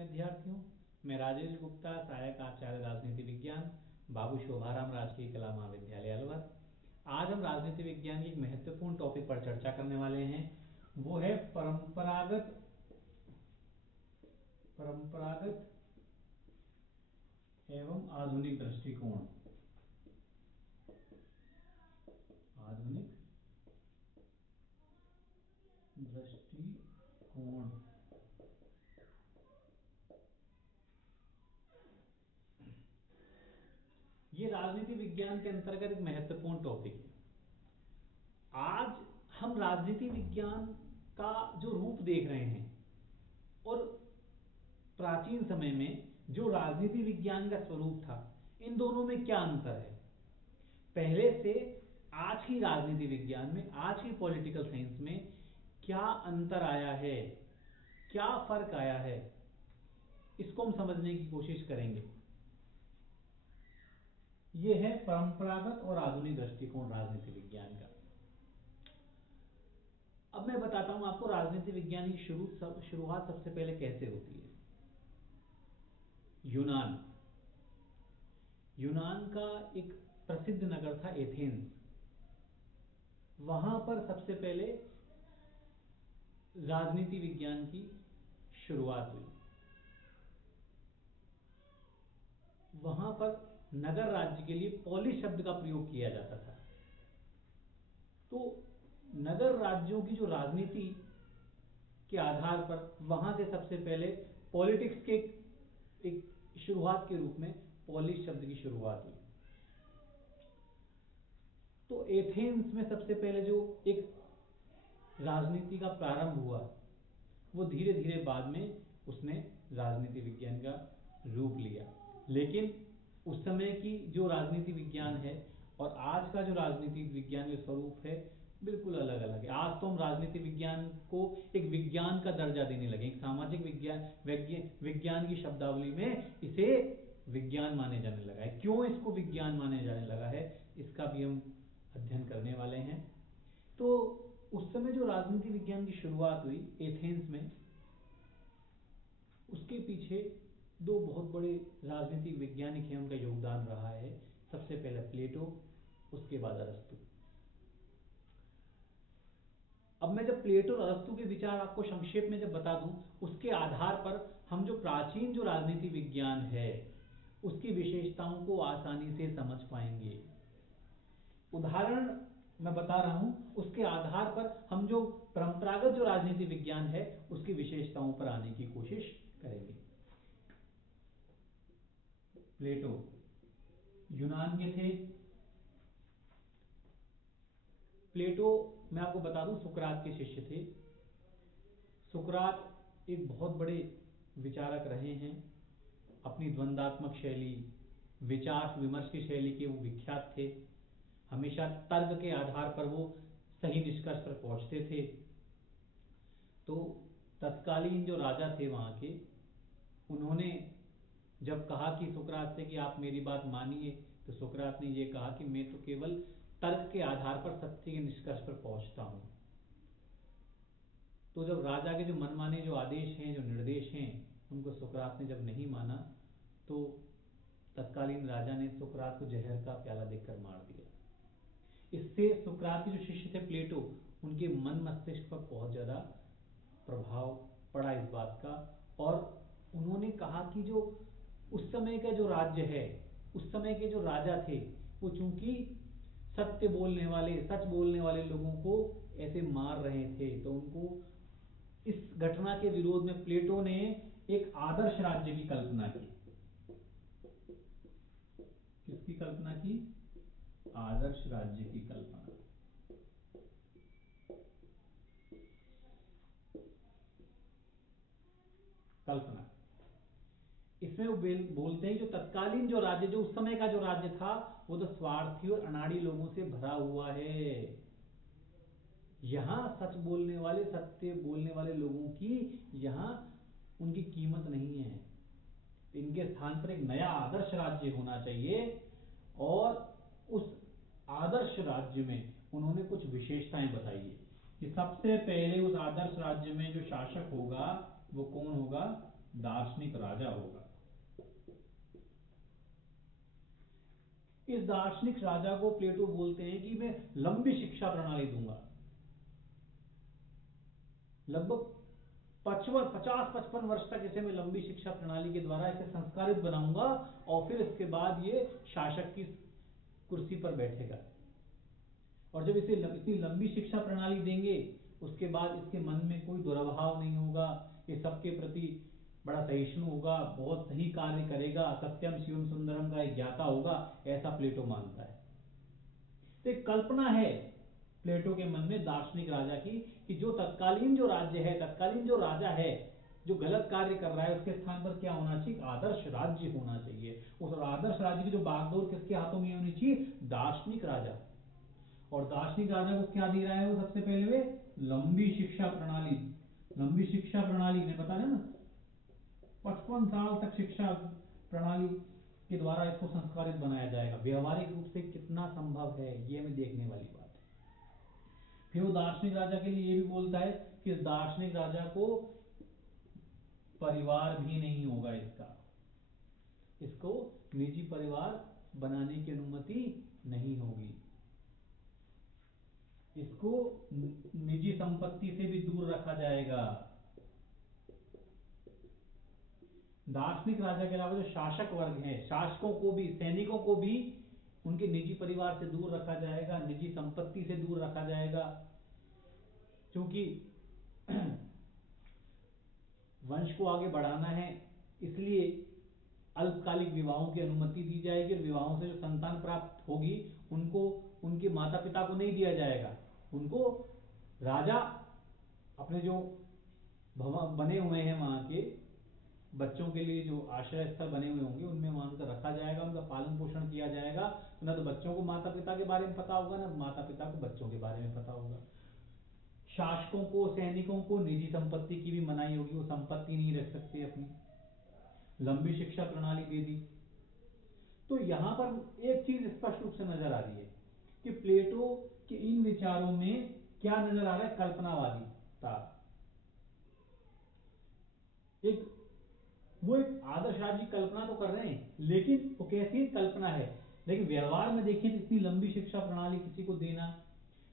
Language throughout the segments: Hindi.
विद्यार्थियों, मैं राजेश गुप्ता, सहायक आचार्य राजनीति विज्ञान, बाबू शोभाराम राजकीय कला महाविद्यालय अलवर। आज हम राजनीति विज्ञान के एक महत्वपूर्ण टॉपिक पर चर्चा करने वाले हैं। वो है परंपरागत एवं आधुनिक दृष्टिकोण। ये राजनीति विज्ञान के अंतर्गत एक महत्वपूर्ण टॉपिक है। आज हम राजनीति विज्ञान का जो रूप देख रहे हैं और प्राचीन समय में जो राजनीति विज्ञान का स्वरूप था, इन दोनों में क्या अंतर है। पहले से आज की राजनीति विज्ञान में, आज की पॉलिटिकल साइंस में क्या अंतर आया है, क्या फर्क आया है, इसको हम समझने की कोशिश करेंगे। यह है परंपरागत और आधुनिक दृष्टिकोण राजनीति विज्ञान का। अब मैं बताता हूं आपको राजनीति विज्ञान की शुरुआत सबसे पहले कैसे होती है। यूनान का एक प्रसिद्ध नगर था एथेंस। वहां पर सबसे पहले राजनीति विज्ञान की शुरुआत हुई। वहां पर नगर राज्य के लिए पॉलिस शब्द का प्रयोग किया जाता था। तो नगर राज्यों की जो राजनीति के आधार पर वहां से सबसे पहले पॉलिटिक्स के एक शुरुआत के रूप में पॉलिस शब्द की शुरुआत हुई। तो एथेंस में सबसे पहले जो एक राजनीति का प्रारंभ हुआ, वो धीरे धीरे बाद में उसने राजनीति विज्ञान का रूप लिया। लेकिन उस समय की जो राजनीति विज्ञान है और आज का जो राजनीति विज्ञान का स्वरूप है, बिल्कुल अलग अलग है। आज तो हम राजनीति विज्ञान को एक विज्ञान का दर्जा देने लगे। एक सामाजिक विज्ञान की शब्दावली में इसे विज्ञान माने जाने लगा है। क्यों इसको विज्ञान माने जाने लगा है, इसका भी हम अध्ययन करने वाले हैं। तो उस समय जो राजनीति विज्ञान की शुरुआत हुई एथेंस में, उसके पीछे दो बहुत बड़े राजनीतिक वैज्ञानिक हैं, उनका योगदान रहा है। सबसे पहले प्लेटो, उसके बाद अरस्तु। अब मैं जब प्लेटो और अरस्तु के विचार आपको संक्षेप में जब बता दूं, उसके आधार पर हम जो प्राचीन जो राजनीति विज्ञान है उसकी विशेषताओं को आसानी से समझ पाएंगे। उदाहरण मैं बता रहा हूं, उसके आधार पर हम जो परंपरागत जो राजनीति विज्ञान है उसकी विशेषताओं पर आने की कोशिश करेंगे। प्लेटो यूनान के थे। प्लेटो, मैं आपको बता दूं, सुकरात के शिष्य थे। सुकरात एक बहुत बड़े विचारक रहे हैं। अपनी द्वंद्वात्मक शैली, विचार विमर्श की शैली के वो विख्यात थे। हमेशा तर्क के आधार पर वो सही निष्कर्ष पर पहुंचते थे। तो तत्कालीन जो राजा थे वहां के, उन्होंने जब कहा कि सुकरात से कि आप मेरी बात मानिए, तो सुकरात ने ये कहा कि मैं तो केवल तर्क के आधार पर सत्य के निष्कर्ष पर पहुंचता हूं। तो जब राजा के जो मनमाने जो आदेश हैं, जो निर्देश हैं, उनको सुकरात ने जब नहीं माना, तो तत्कालीन राजा ने सुकरात को जहर का प्याला देकर मार दिया। इससे सुकरात के जो शिष्य थे प्लेटो, उनके मन मस्तिष्क पर बहुत ज्यादा प्रभाव पड़ा इस बात का। और उन्होंने कहा कि जो उस समय का जो राज्य है, उस समय के जो राजा थे, वो चूंकि सत्य बोलने वाले, सच बोलने वाले लोगों को ऐसे मार रहे थे, तो उनको इस घटना के विरोध में प्लेटो ने एक आदर्श राज्य की कल्पना की। किसकी कल्पना की? आदर्श राज्य की कल्पना। इसमें वो बोलते हैं जो तत्कालीन जो राज्य, जो उस समय का जो राज्य था, वो तो स्वार्थी और अनाड़ी लोगों से भरा हुआ है। यहां सच बोलने वाले, सत्य बोलने वाले लोगों की यहां उनकी कीमत नहीं है। इनके स्थान पर एक नया आदर्श राज्य होना चाहिए। और उस आदर्श राज्य में उन्होंने कुछ विशेषताएं बताई है कि सबसे पहले उस आदर्श राज्य में जो शासक होगा वो कौन होगा? दार्शनिक राजा होगा। इस दार्शनिक राजा को प्लेटो बोलते हैं कि मैं लंबी शिक्षा प्रणाली दूंगा, लगभग 50-55 वर्ष तक इसे मैं लंबी शिक्षा प्रणाली के द्वारा इसे संस्कारित बनाऊंगा और फिर इसके बाद ये शासक की कुर्सी पर बैठेगा। और जब इसे इतनी लंबी शिक्षा प्रणाली देंगे उसके बाद इसके मन में कोई दुर्भाव नहीं होगा, ये सबके प्रति बड़ा सहिष्णु होगा, बहुत सही कार्य करेगा, सत्यम शिवम सुंदरम का एक ज्ञाता होगा, ऐसा प्लेटो मानता है। तो एक कल्पना है प्लेटो के मन में दार्शनिक राजा की कि जो तत्कालीन जो राज्य है, तत्कालीन जो राजा है जो गलत कार्य कर रहा है उसके स्थान पर क्या होना चाहिए, आदर्श राज्य होना चाहिए। उस आदर्श राज्य की जो बागडोर किसके हाथों में होनी चाहिए, दार्शनिक राजा। और दार्शनिक राजा को क्या दे रहा है वो, सबसे पहले वे लंबी शिक्षा प्रणाली। लंबी शिक्षा प्रणाली ने बताया ना 55 साल तक शिक्षा प्रणाली के द्वारा इसको संस्कारित बनाया जाएगा। व्यवहारिक रूप से कितना संभव है ये हमें देखने वाली बात है। फिर वो दार्शनिक राजा के लिए ये भी बोलता है कि इस दार्शनिक राजा को परिवार भी नहीं होगा, इसको निजी परिवार बनाने की अनुमति नहीं होगी, इसको निजी संपत्ति से भी दूर रखा जाएगा। दार्शनिक राजा के अलावा जो शासक वर्ग है, शासकों को भी, सैनिकों को भी उनके निजी परिवार से दूर रखा जाएगा, निजी संपत्ति से दूर रखा जाएगा। क्योंकि वंश को आगे बढ़ाना है इसलिए अल्पकालिक विवाहों की अनुमति दी जाएगी और विवाहों से जो संतान प्राप्त होगी उनको उनके माता पिता को नहीं दिया जाएगा, उनको राजा अपने जो भवन बने हुए हैं वहां के बच्चों के लिए जो आश्रय स्थल बने हुए होंगे उनमें वहां उनका रखा जाएगा, उनका पालन पोषण किया जाएगा। तो ना तो बच्चों को माता पिता के बारे में पता होगा, ना माता पिता को बच्चों के बारे में पता होगा। शासकों को, सैनिकों को निजी संपत्ति की भी मनाही होगी, वो संपत्ति नहीं रख सकते अपनी। लंबी शिक्षा प्रणाली दे दी। तो यहां पर एक चीज स्पष्ट रूप से नजर आ रही है कि प्लेटो के इन विचारों में क्या नजर आ रहा है, कल्पनावादिता। वो एक आदर्श राज्य की कल्पना तो कर रहे हैं, लेकिन वो कैसी कल्पना है, लेकिन व्यवहार में देखें तो इतनी लंबी शिक्षा प्रणाली किसी को देना,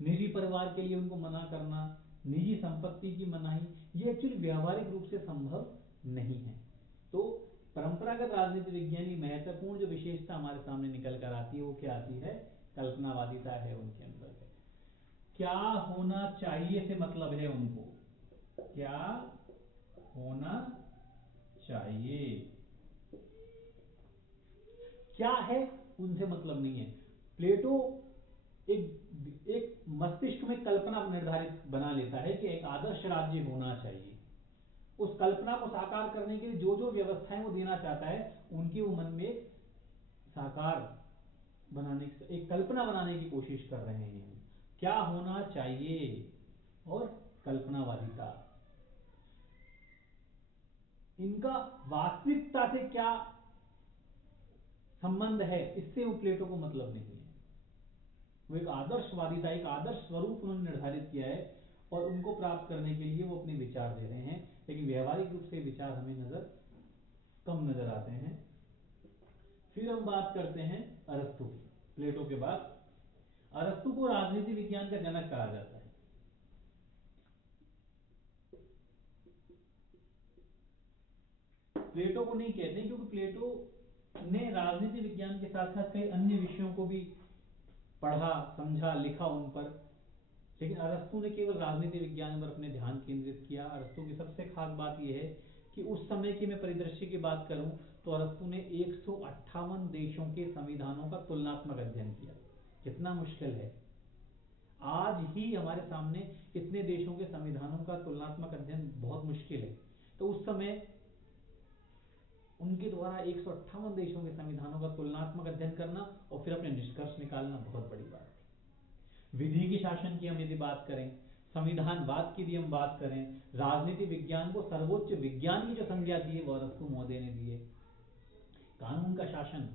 निजी परिवार के लिए उनको मना करना, निजी संपत्ति की मनाही, ये एक्चुअली व्यवहारिक रूप से संभव नहीं है। तो परंपरागत राजनीति विज्ञान की महत्वपूर्ण जो विशेषता हमारे सामने निकल कर आती है वो क्या आती है, कल्पनावादिता है उनके अंदर है। क्या होना चाहिए से मतलब है उनको, क्या होना चाहिए क्या है उनसे मतलब नहीं है। प्लेटो एक मस्तिष्क में कल्पना निर्धारित बना लेता है कि एक आदर्श राज्य होना चाहिए। उस कल्पना को साकार करने के लिए जो जो व्यवस्थाएं वो देना चाहता है उनके वो मन में एक साकार बनाने की, एक कल्पना बनाने की कोशिश कर रहे हैं। क्या होना चाहिए और कल्पनावादिता, इनका वास्तविकता से क्या संबंध है इससे वो प्लेटो को मतलब नहीं है। वो एक आदर्शवादिता, एक आदर्श स्वरूप उन्होंने निर्धारित किया है और उनको प्राप्त करने के लिए वो अपने विचार दे रहे हैं, लेकिन व्यवहारिक रूप से विचार हमें कम नजर आते हैं। फिर हम बात करते हैं अरस्तु की। प्लेटो के बाद अरस्तु को राजनीति विज्ञान का जनक कहा जाता है। प्लेटो को नहीं कहते क्योंकि प्लेटो ने राजनीति विज्ञान के साथ साथ कई अन्य विषयों को भी पढ़ा, समझा, लिखा उन पर, लेकिन अरस्तु ने केवल राजनीति विज्ञान पर अपने ध्यान केंद्रित किया। अरस्तु की सबसे खास बात यह है कि उस समय की मैं परिदृश्य की बात करूं तो अरस्तु ने 158 देशों के संविधानों का तुलनात्मक अध्ययन किया। कितना मुश्किल है, आज ही हमारे सामने इतने देशों के संविधानों का तुलनात्मक अध्ययन बहुत मुश्किल है। तो उस समय उनके द्वारा 158 देशों के संविधानों का तुलनात्मक अध्ययन करना और फिर अपने निष्कर्ष निकालना बहुत बड़ी बात है। विधि की शासन की हम यदि बात करें, संविधानवाद की भी हम बात करें, राजनीति विज्ञान को सर्वोच्च विज्ञान की जो संज्ञा दी है वो अरस्तु महोदय ने दी है। कानून का शासन,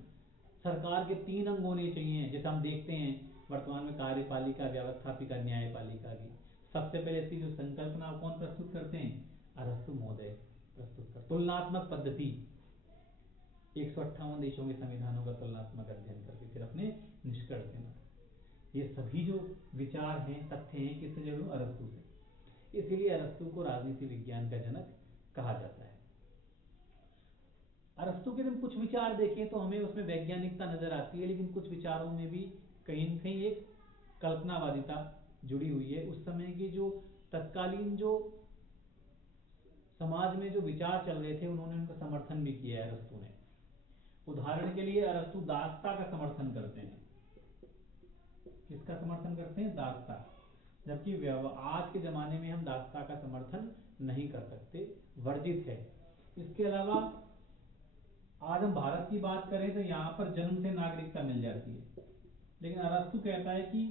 सरकार के 3 अंग होने चाहिए, जैसे हम देखते हैं वर्तमान में कार्यपालिका, व्यवस्थापिका, न्यायपालिका की। सबसे पहले इसकी जो संकल्पना कौन प्रस्तुत करते हैं, अरस्तु महोदय। प्रस्तुत कर। तुलनात्मक पद्धति, 158 देशों के संविधानों का तुलनात्मक अध्ययन करके फिर अपने निष्कर्ष देना। ये सभी जो विचार हैं, तथ्य हैं, किससे जुड़े? अरस्तु से। इसीलिए अरस्तु को राजनीति विज्ञान का जनक कहा जाता है। अरस्तु के हम कुछ विचार देखें तो हमें उसमें वैज्ञानिकता नजर आती है, लेकिन कुछ विचारों में भी कहीं न कहीं एक कल्पनावादिता जुड़ी हुई है। उस समय की जो तत्कालीन जो समाज में जो विचार चल रहे थे, उन्होंने उनका समर्थन भी किया है अरस्तु ने। उदाहरण के लिए अरस्तु दासता का समर्थन करते हैं। किसका समर्थन करते हैं? दासता। जबकि आज के जमाने में हम दासता का समर्थन नहीं कर सकते, वर्जित है। इसके अलावा आज हम भारत की बात करें तो यहाँ पर जन्म से नागरिकता मिल जाती है, लेकिन अरस्तु कहता है कि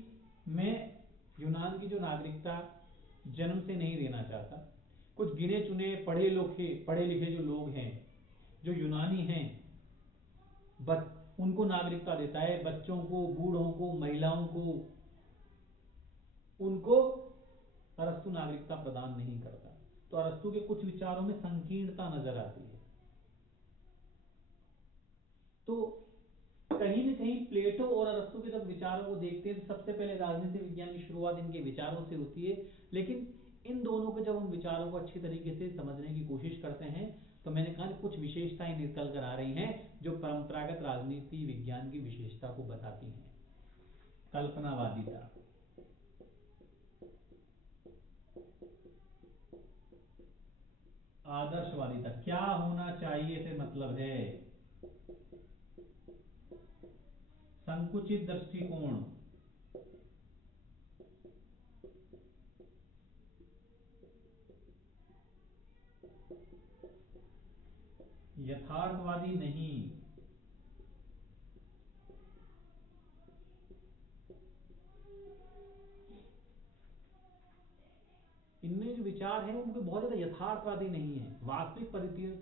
मैं यूनान की जो नागरिकता जन्म से नहीं देना चाहता। कुछ गिने चुने पढ़े लिखे जो लोग हैं, जो यूनानी हैं, उनको नागरिकता देता है। बच्चों को, बूढ़ों को, महिलाओं को, उनको अरस्तु नागरिकता प्रदान नहीं करता। तो अरस्तु के कुछ विचारों में संकीर्णता नजर आती है। तो कहीं न कहीं प्लेटो और अरस्तु के जब विचारों को देखते हैं तो सबसे पहले राजनीति विज्ञान की शुरुआत इनके विचारों से होती है। लेकिन इन दोनों के जब हम विचारों को अच्छी तरीके से समझने की कोशिश करते हैं तो मैंने कहा कुछ विशेषताएं निकल कर आ रही हैं जो परंपरागत राजनीति विज्ञान की विशेषता को बताती हैं। कल्पनावादिता, आदर्शवादिता, क्या होना चाहिए से मतलब है। संकुचित दृष्टिकोण, यथार्थवादी नहीं, इनमें जो विचार है उनके बहुत ज्यादा यथार्थवादी नहीं है, वास्तविक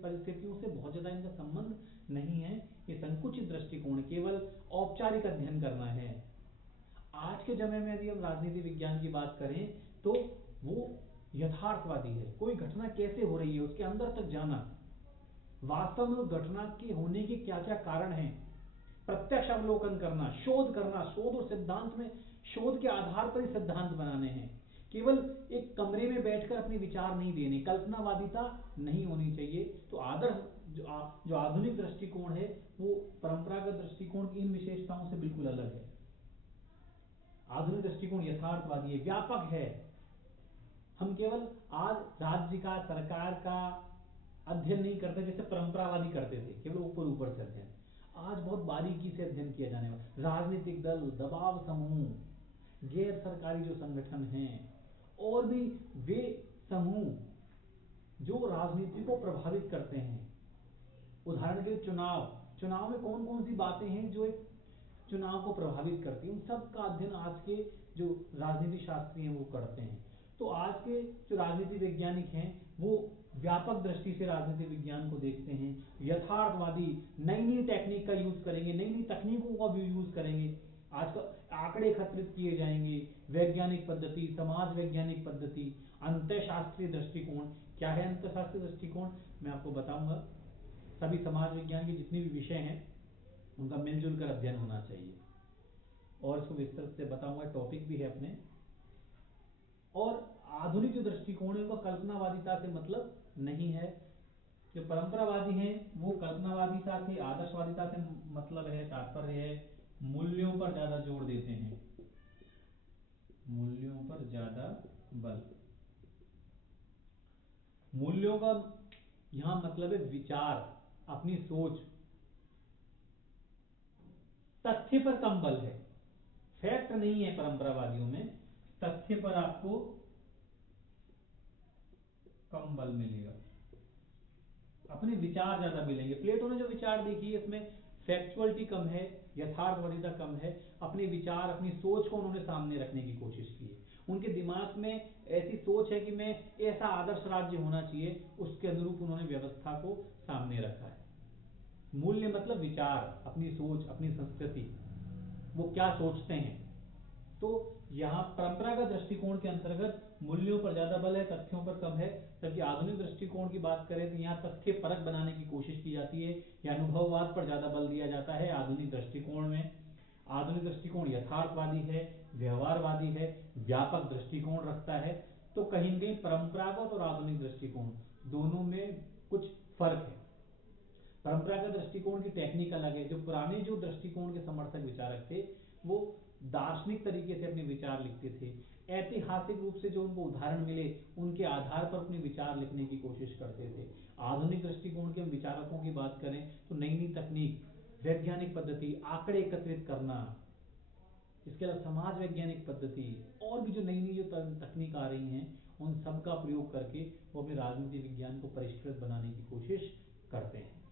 परिस्थितियों से बहुत ज्यादा इनका संबंध नहीं है। ये संकुचित दृष्टिकोण, केवल औपचारिक अध्ययन करना है। आज के समय में यदि हम राजनीति विज्ञान की बात करें तो वो यथार्थवादी है। कोई घटना कैसे हो रही है उसके अंदर तक जाना, वास्तव में उस घटना के होने के क्या क्या कारण हैं, प्रत्यक्ष अवलोकन करना, शोध और सिद्धांत में शोध के आधार पर ही सिद्धांत बनाने हैं। केवल एक कमरे में बैठकर अपने विचार नहीं देने, कल्पनावादिता नहीं होनी चाहिए। तो आदर्श जो आधुनिक दृष्टिकोण है वो परंपरागत दृष्टिकोण की इन विशेषताओं से बिल्कुल अलग है। आधुनिक दृष्टिकोण यथार्थवादी है, व्यापक है। हम केवल आज राज्य का, सरकार का अध्ययन नहीं करते जैसे परंपरावादी करते थे, केवल ऊपर से अध्ययन। आज बहुत बारीकी से अध्ययन किया जाने वाला, राजनीतिक दल, दबाव समूह, गैर सरकारी जो संगठन हैं और भी वे समूह जो राजनीति को प्रभावित करते हैं। उदाहरण के लिए चुनाव में कौन कौन सी बातें हैं जो एक चुनाव को प्रभावित करती है, उन सब का अध्ययन आज के जो राजनीति शास्त्री हैं वो करते हैं। तो आज के जो राजनीति वैज्ञानिक हैं वो व्यापक दृष्टि से राजनीति विज्ञान को देखते हैं, यथार्थवादी, नई टेक्निक का यूज करेंगे, नई तकनीकों का भी यूज करेंगे। आज का आंकड़े एकत्रित किए जाएंगे, वैज्ञानिक पद्धति, समाज वैज्ञानिक पद्धति, अंतःशास्त्रीय दृष्टिकोण। क्या है अंतःशास्त्रीय दृष्टिकोण? मैं आपको बताऊंगा। सभी समाज विज्ञान के जितने भी विषय हैं उनका मिलजुल कर अध्ययन होना चाहिए और इसको विस्तृत से बताऊंगा, टॉपिक भी है अपने। और आधुनिक जो दृष्टिकोण है उनका कल्पनावादिता से मतलब नहीं है। जो परंपरावादी हैं वो कल्पनावादिता से, आदर्शवादिता से मतलब है, तात्पर्य है मूल्यों पर ज्यादा जोर देते हैं, मूल्यों पर ज्यादा बल। मूल्यों का यहां मतलब है विचार, अपनी सोच, तथ्य पर कम बल है। फैक्ट नहीं है परंपरावादियों में, तथ्य पर आपको कम बल मिलेगा, अपने विचार ज्यादा मिलेंगे। प्लेटो ने जो विचार देखी है इसमें फैक्चुअलिटी कम है, यथार्थवादिता कम है। अपने विचार, अपनी सोच को उन्होंने सामने रखने की कोशिश की है। उनके दिमाग में ऐसी सोच है कि मैं ऐसा आदर्श राज्य होना चाहिए, उसके अनुरूप उन्होंने व्यवस्था को सामने रखा है। मूल्य मतलब विचार, अपनी सोच, अपनी संस्कृति, वो क्या सोचते हैं। तो यहाँ परंपरागत दृष्टिकोण के अंतर्गत मूल्यों पर ज्यादा बल है, तथ्यों पर कम है। जबकि आधुनिक दृष्टिकोण की बात करें तो यहाँ तथ्य परक बनाने की कोशिश की जाती है, या अनुभववाद पर ज्यादा बल दिया जाता है आधुनिक दृष्टिकोण में। आधुनिक दृष्टिकोण यथार्थवादी है, व्यवहारवादी है, व्यापक दृष्टिकोण रखता है। तो कहीं न कहीं परंपरागत और आधुनिक दृष्टिकोण दोनों में कुछ फर्क है। परंपरागत दृष्टिकोण की टेक्निक अलग है। जो पुराने जो दृष्टिकोण के समर्थक विचारक थे वो दार्शनिक तरीके से अपने विचार लिखते थे, ऐतिहासिक रूप से जो उनको उदाहरण मिले उनके आधार पर अपने विचार लिखने की कोशिश करते थे। आधुनिक दृष्टिकोण के हम विचारकों की बात करें तो नई नई तकनीक, वैज्ञानिक पद्धति, आंकड़े एकत्रित करना, इसके अलावा समाज वैज्ञानिक पद्धति और भी जो नई नई जो तकनीक आ रही हैं उन सब का प्रयोग करके वो अपने राजनीति विज्ञान को परिष्कृत बनाने की कोशिश करते हैं।